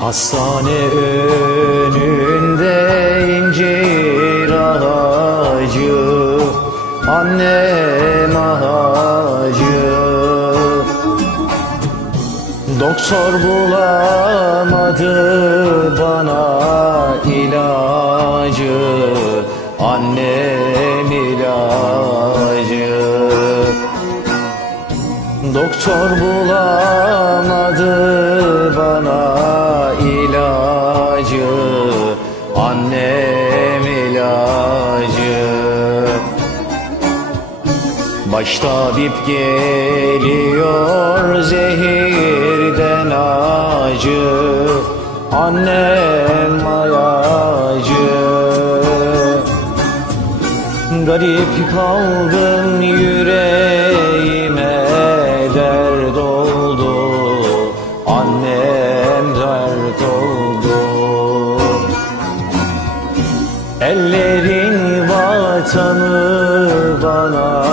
Hastane önünde incir ağacı Annem ağacı. Doktor bulamadı bana ilacı Annem ilacı. Doktor bulamadı Baş tabip geliyor zehirden acı. Annem ayacı. Garip kaldım yüreğime dert oldu. Annem dert oldu. Ellerin vatanı bana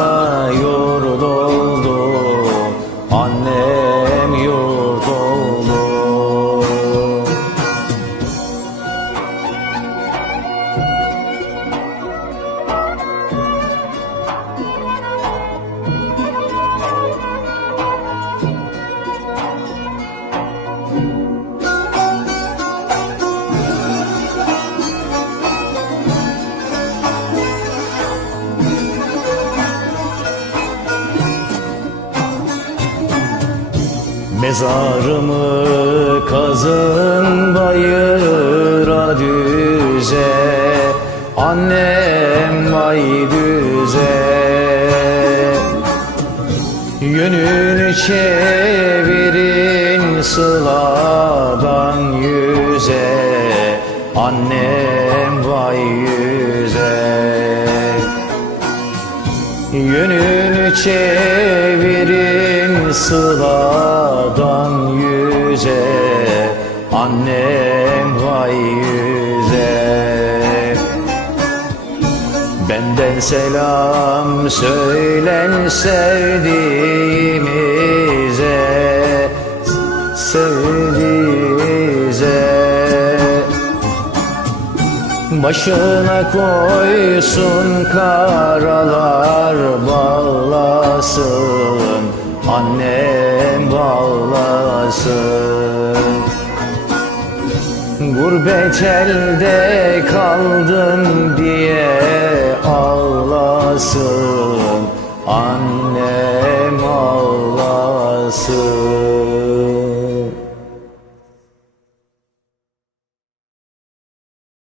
Mezarımı kazın bayıra düze. Annem vay düze. Yönünü çevirin sıladan yüze. Annem vay yüze. Yönünü çevirin sıladan yüze Annem vay yüze. Benden selam söylen sevdiğimize Sevdiğimize. Başına koysun karalar bağlasın Gurbet elde kaldım diye ağlasın. Annem ağlasın